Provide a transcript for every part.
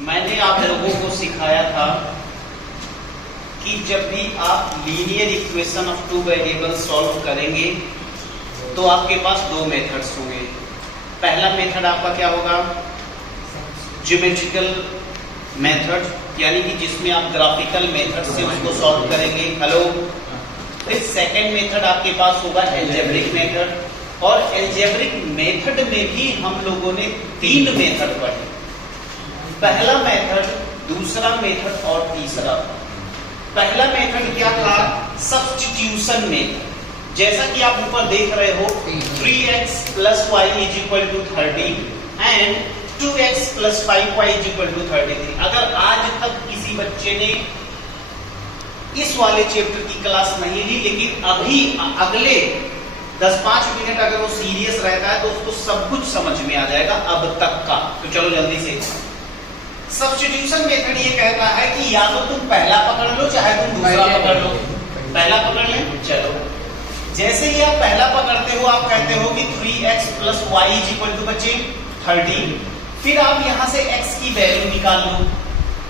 मैंने आप लोगों को सिखाया था कि जब भी आप linear equation of two variable solve करेंगे तो आपके पास दो मेथड्स होंगे। पहला मेथड आपका क्या होगा? ज्योमेट्रिकल मेथड, यानी कि जिसमें आप ग्राफिकल मेथड से उसको सॉल्व करेंगे। हेलो। फिर सेकंड मेथड आपके पास होगा अलजेब्रिक मेथड, और अलजेब्रिक मेथड में भी हम लोगों ने तीन मेथड पढ़े। पहला मेथड, दूसरा मेथड और तीसरा। पहला मेथड क्या था? Substitution method. जैसा कि आप ऊपर देख रहे हो 3x plus y is equal to 30 and 2x plus 5y is equal to 33। अगर आज तक किसी बच्चे ने इस वाले चैप्टर की क्लास नहीं ली, लेकिन अभी अगले 10-5 मिनट अगर वो सीरियस रहता है तो उसको सब कुछ समझ में आ जाएगा अब तक का। तो चलो जल्दी से। सब्स्टिट्यूशन मेथड ये कहता है कि या तो तुम पहला पकड़ लो चाहे तुम दूसरा पकड़ लो। पहला पकड़ लें, चलो। जैसे ही आप पहला पकड़ते हो आप कहते हो कि 3x plus y is equal to बच्चे 30। फिर आप यहां से x की वैल्यू निकाल लो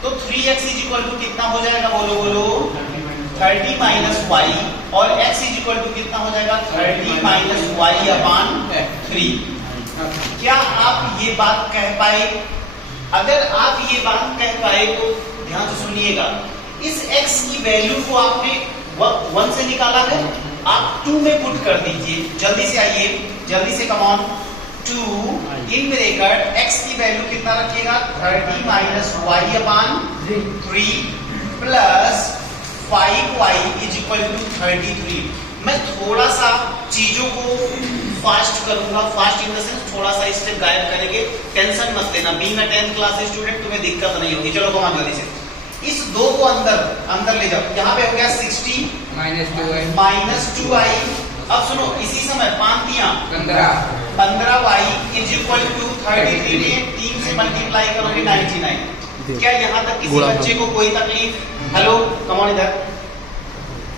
तो 3x is equal to कितना हो जाएगा? बोलो बोलो 30 minus y, और x is equal to कितना हो जाएगा? 30 minus y upon 3। क्या आप ये बात कह पाए? अगर आप ये बात कह पाए तो ध्यान से सुनिएगा। इस x की वैल्यू को आपने 1 से निकाला है, आप 2 में पुट कर दीजिए। जल्दी से आइए, जल्दी से, come on. 2 in bracket x की वैल्यू कितना रखिएगा? 30 minus y upon 3 plus 5y is equal to 33। मैं थोड़ा सा चीजों को फास्ट करूंगा, फास्ट इन द सेंस थोड़ा सा स्टेप गायब करेंगे। टेंशन मत लेना, being a 10th class student तुम्हें दिक्कत नहीं होगी। चलो कमान जल्दी से इस 2 को अंदर ले जाओ। यहाँ पे हो गया 60 minus 2i। अब सुनो, इसी समय 15y is equal to 33 में 3 से मल्टीप्लाई करोगे 99। क्या यहाँ तक किसी बच्चे को कोई तकलीफ? हेलो, कम ऑन इधर।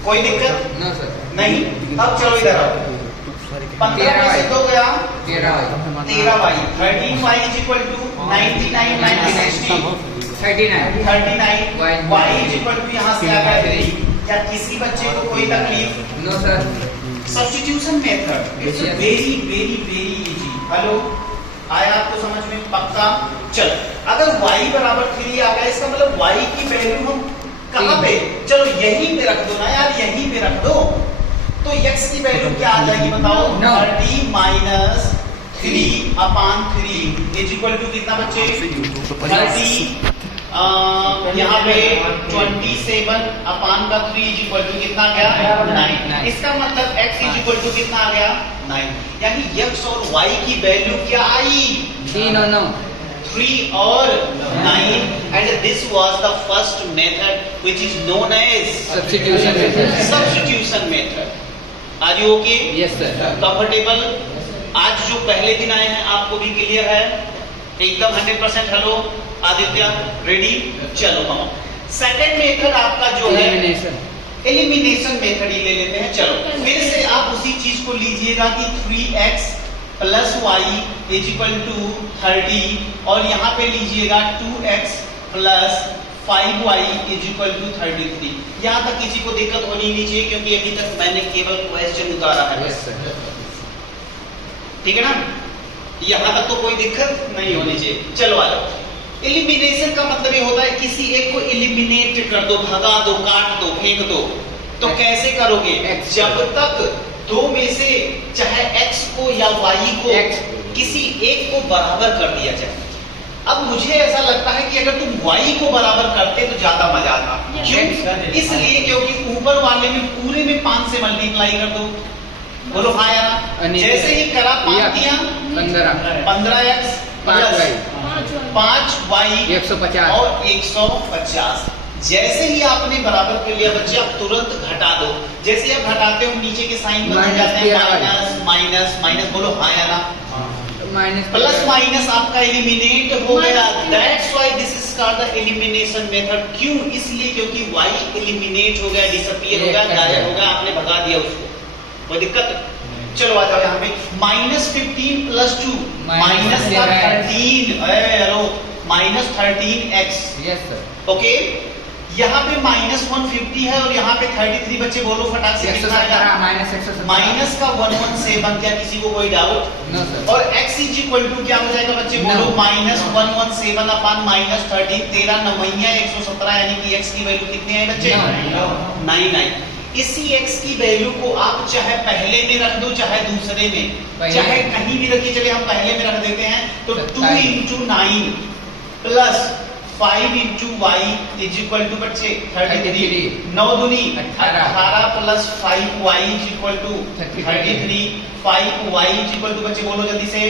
कोई दिक्कत? नहीं। अब चलो इधर आओ। 15 में से 2 गया 13y। 13y is equal to 99 minus 60 39 y is equal to यहाँ से आ गया 3। क्या किसी बच्चे को कोई तकलीफ? No sir. Substitution method it's very very very easy. Hello, आया आपको समझ में? पक्का। चल, अगर y बराबर 3 आ गया, इसका मतलब y की वैल्यू हम कहाँ पे? चलो यहीं पे रख दो ना यार, यहीं पे रख दो। तो x की वैल्यू क्या आ जाएगी बताओ? 30 minus 3 upon 3 is equal to कितना बच्चे? 30। यहाँ पे 27 upon का 3 is equal to कितना गया? 9। इसका मतलब x is equal to कितना आ गया? 9। यानी x और y की वैल्यू क्या आई? 3 और 9। and this was the first method which is known as substitution method। Are you okay? Yes sir। Comfortable? आज जो पहले दिन आए हैं आपको भी क्लियर है एकदम 100%? Hello Aditya, ready? चलो हम सेकंड मेथड आपका जो है एलिमिनेशन मेथड ही ले लेते हैं। चलो फिर से आप उसी चीज को लीजिएगा कि 3x plus y is equal to 30, और यहाँ पे लीजिएगा 2x plus 5y is equal to 33। यहाँ तक किसी को दिक्कत होनी नहीं चाहिए क्योंकि अभी तक मैंने केवल क्वेश्चन उतारा है। ठीक है ना? यहाँ तक तो कोई दिक्कत नहीं होनी चाहिए। चलो आ जाओ। एलिमिनेशन का मतलब ये होता है किसी एक को एलिमिनेट कर दो, भगा दो, काट दो, फेंक दो। तो कैसे करोगे? जब तक 2 में से चाहे x को या y को किसी एक को बराबर कर दिया जाए। अब मुझे ऐसा लगता है कि अगर तुम y को बराबर करते तो ज्यादा मजा आता। क्यों? इसलिए क्योंकि ऊपर वाले में पूरे में 5 से मल्टीप्लाई कर दो। बोलो हाँ या ना? जैसे ही करा 5 दिया 15x प्लस 5y 150 और 150। जैसे ही आपने बराबर कर लिया बच्चे, आप तुरंत घटा दो। जैसे ही आप घटाते हो नीचे के साइन बदल जाते हैं, माइनस माइनस माइनस। बोलो हाँ या ना? प्लस माइनस आपका एलिमिनेट हो गया। That's why this is called the elimination method. क्यों? इसलिए क्योंकि y एलिमिनेट हो गया, डिसअपीयर हो गया, गायब हो गया, आपने भगा दिया उसको। कोई दिक्कत? चलो आ जाओ यहाँ पे। -15 + 2 -13। Hello, -13x। Yes sir. Okay, यहाँ पे -150 है और यहाँ पे 33, बच्चे बोलो फटाक से कितना आएगा? माइनस का 117। क्या किसी को कोई डाउट? No sir. और x इज इक्वल टू क्या हो जाएगा बच्चे बोलो? -117 अपन -13, 13 9 117, यानी कि x की वैल्यू कितनी है बच्चे? 99। इसी x की वैल्यू को आप चाहे पहले में रख दो चाहे दूसरे में, चाहे कहीं भी रखिए। चलिए हम पहले में रख देते हैं, तो 2 × 9 plus 5 × y is equal to बच्चे 33। 9 दूनी 18 plus 5y is equal to 33। 5y is equal to बच्चे बोलो जल्दी से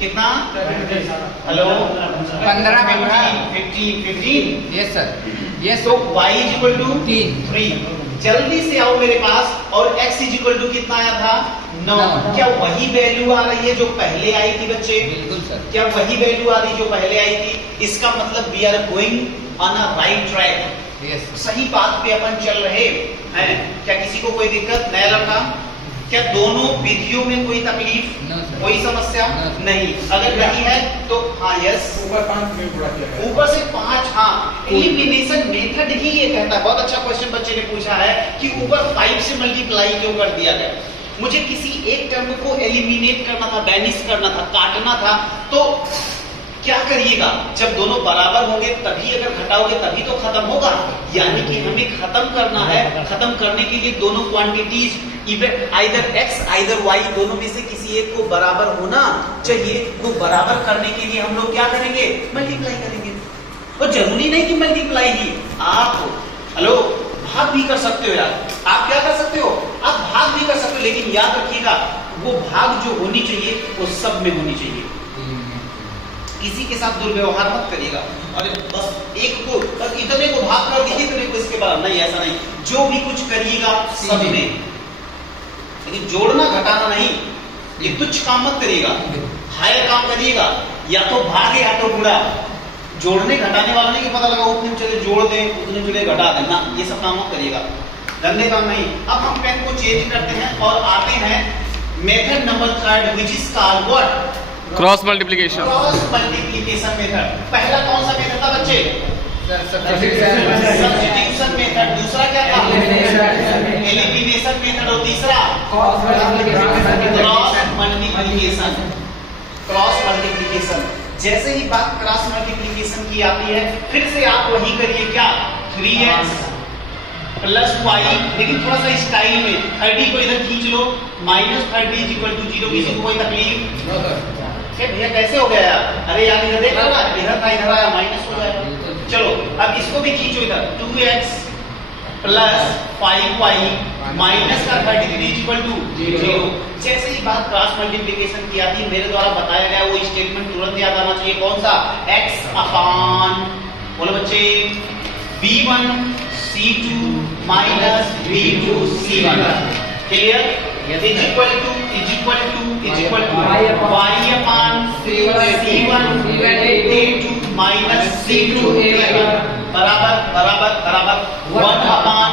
कितना? हेलो 15। Yes sir. यस। तो y इज इक्वल टू 3। जल्दी से आओ मेरे पास। और x इज इक्वल टू कितना आया था? 9। क्या वही वैल्यू आ रही है जो पहले आई थी बच्चे? बिल्कुल सर। क्या वही वैल्यू आ रही जो पहले आई थी? इसका मतलब we are going on a right track. Yes. सही बात पे अपन चल रहे हैं। क्या किसी को कोई दिक्कत? नया लड़का, क्या दोनों विधियों में कोई तकलीफ? No, कोई समस्या नहीं? अगर नहीं है तो हाँ यस। ऊपर से 5। हाँ, एलिमिनेशन मेथड ही ये कहता है। बहुत अच्छा क्वेश्चन बच्चे ने पूछा है कि ऊपर 5 से मल्टीप्लाई क्यों कर दिया गया। मुझे किसी एक टर्म को एलिमिनेट करना था, बैनिश करना था, काटना था, तो क्या करिएगा? जब दोनों बराबर होंगे तभी, अगर घटाओगे तभी तो खत्म होगा। यानी कि हमें खत्म करना है। खत्म करने के लिए दोनों quantities either x either y, दोनों में से किसी एक को बराबर होना चाहिए। तो बराबर करने के लिए हम लोग क्या करेंगे? मल्टीप्लाई करेंगे। और जरूरी नहीं कि मल्टीप्लाई ही, आप हेलो भाग भी कर सकते हो यार। आप क्या कर सकते हो? आप भाग भी कर सकते हो, लेकिन याद रखिएगा वो भाग जो होनी चाहिए वो सब में होनी चाहिए। किसी के साथ दुर्व्यवहार मत करिएगा। अरे बस एक को, बस इतने को भाग कर दिए, इतने को इसके बाद नहीं, ऐसा नहीं। जो भी कुछ करिएगा सब में, लेकिन जोड़ना घटाना नहीं। ये तुच्छ काम मत करिएगा, हायर काम करिएगा। या तो भागे या तो बुरा। जोड़ने घटाने वाला नहीं कि पता लगा उतने चले जोड़ दे, उतने चले घटा देना, ये सब काम मत करिएगा, गंदे काम नहीं। अब हम पेन को चेंज करते हैं और आते हैं method number 3, which is called what? Cross multiplication. Cross multiplication method. पहला कौन सा मेथड था बच्चे? Substitution method. दूसरा क्या था? Elimination method. और तीसरा क्रॉस मल्टीप्लिकेशन। Cross multiplication. जैसे ही बात क्रॉस मल्टीप्लिकेशन की आती है, फिर से आप वही करिए। क्या? 3x प्लस y, लेकिन थोड़ा सा स्टाइल में। 30 को इधर खींच लो, -30 इज इक्वल टू 0। किसी को कोई तकलीफ? भैया कैसे हो गया? अरे यार इधर देख रहा, इधर था, इधर आया, माइनस हो जाएगा। चलो अब इसको भी खींचो इधर। 2x प्लस 5y माइनस का 33 इज इक्वल टू 0। जैसे ही बात क्रॉस मल्टीप्लिकेशन की आती है, मेरे द्वारा बताया गया वो स्टेटमेंट तुरंत याद आना चाहिए। कौन सा? x अपान, बोलो बच्चे, b1 c2 minus b2 c1। Clear? Is equal to y upon c1 a2 minus c2 a1 बराबर बराबर बराबर 1 अपान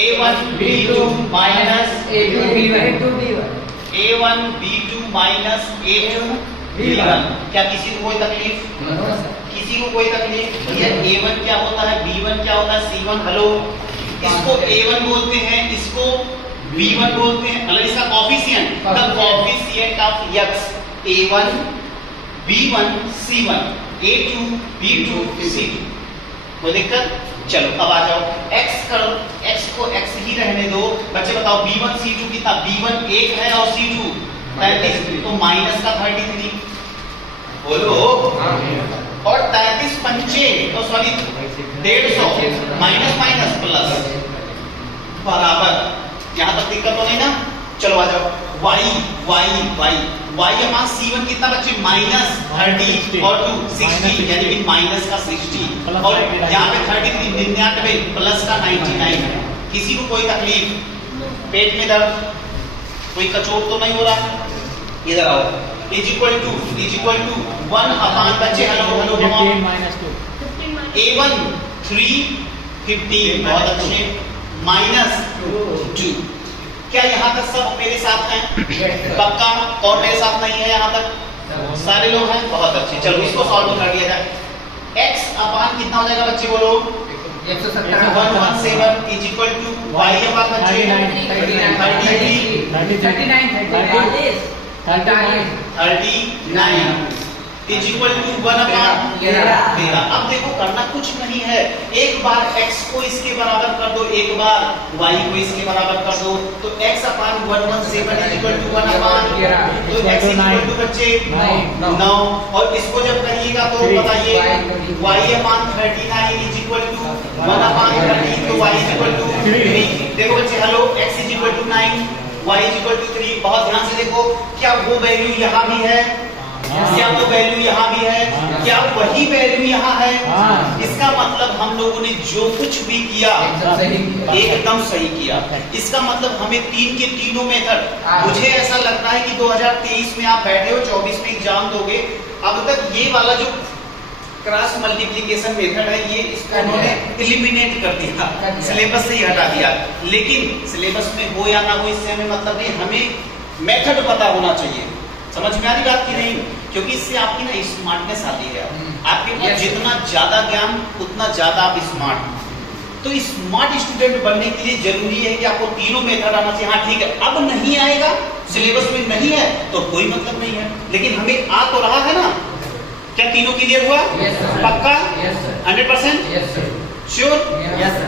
a1 b2 minus a1 b2 minus a2 b1। क्या किसी को कोई तकलीफ? किसी को कोई तकलीफ? ये a1 क्या होता है, b1 क्या होता है, c1? हेलो, इसको a1 बोलते हैं, इसको b1 बोलते हैं। मतलब इसका coefficient, the coefficient of x a1 b1 c1 a2 b2 c2। कोई दिक्कत? चलो अब आ जाओ, x करो, x को x ही रहने दो। बच्चे बताओ b1 c2 कितना? b1 1 है और c2 33, तो माइनस का 33। बोलो। और 33 पंचे, तो सॉरी 150, माइनस माइनस प्लस बराबर। यहां तक दिक्कत तो नहीं ना? चलो आ जाओ, y अपान c1 कितना बच्चे? -30 और 2 60, यानी कि माइनस का 60। और यहाँ पे 33 99 प्लस का 99। किसी को कोई तकलीफ? पेट में दर्द, कोई कचोट तो नहीं हो रहा? इधर आओ। इज इक्वल टू 1 अपान बच्चे, हेलो हेलो a1 350, बहुत अच्छे, -2। क्या यहाँ तक सब मेरे साथ हैं? पक्का? कौन मेरे साथ नहीं है यहाँ तक? सारे लोग हैं, बहुत अच्छे। चलो इसको सॉल्व कर लिया जाए। x अपान कितना हो जाएगा बच्चे बोलो? 117 इज इक्वल टू y अपान बच्चे 39 इज इक्वल टू 1 अपान 13। अब देखो करना कुछ नहीं है, एक बार x को इसके बराबर कर दो, एक बार y को इसके बराबर कर दो, तो x upon 117 is equal to 1 upon, तो x इक्वल टू बच्चे 9, और इसको जब करिएगा तो बताइए y upon 39 is equal to 1 upon 30, तो y इज इक्वल टू 3। देखो बच्चे hello, x is equal to 9, y is equal to 3। बहुत ध्यान से देखो, क्या वो वैल्यू यहाँ भी है? क्या वो वैल्यू यहाँ भी है? क्या वही वैल्यू यहाँ है? इसका मतलब हम लोगों ने जो कुछ भी किया एकदम सही किया। इसका मतलब हमें तीन के तीनों मेथड, मुझे ऐसा लगता है कि 2023 में आप बैठे हो, 24 में एग्जाम दोगे, अब तक ये वाला जो क्रॉस मल्टीप्लिकेशन मेथड है ये इसको उन्होंने एलिमिनेट कर दिया, सिलेबस से ही हटा दिया। लेकिन सिलेबस में हो या ना हो इससे हमें मतलब नहीं, हमें मेथड पता होना चाहिए। समझ में आ रही बात की नहीं? क्योंकि इससे आपकी ना स्मार्टनेस आती है, आपके पास जितना ज्यादा ज्ञान उतना ज्यादा आप स्मार्ट। तो स्मार्ट स्टूडेंट बनने के लिए जरूरी है कि आपको तीनों मेथड आना चाहिए। हाँ ठीक है, अब नहीं आएगा, सिलेबस में नहीं है तो कोई मतलब नहीं है, लेकिन हमें आ तो रहा है ना। क्या तीनों क्लियर हुआ? Yes, sir. पक्का? Yes, sir. 100%? Yes, sir. Sure? Yes, sir.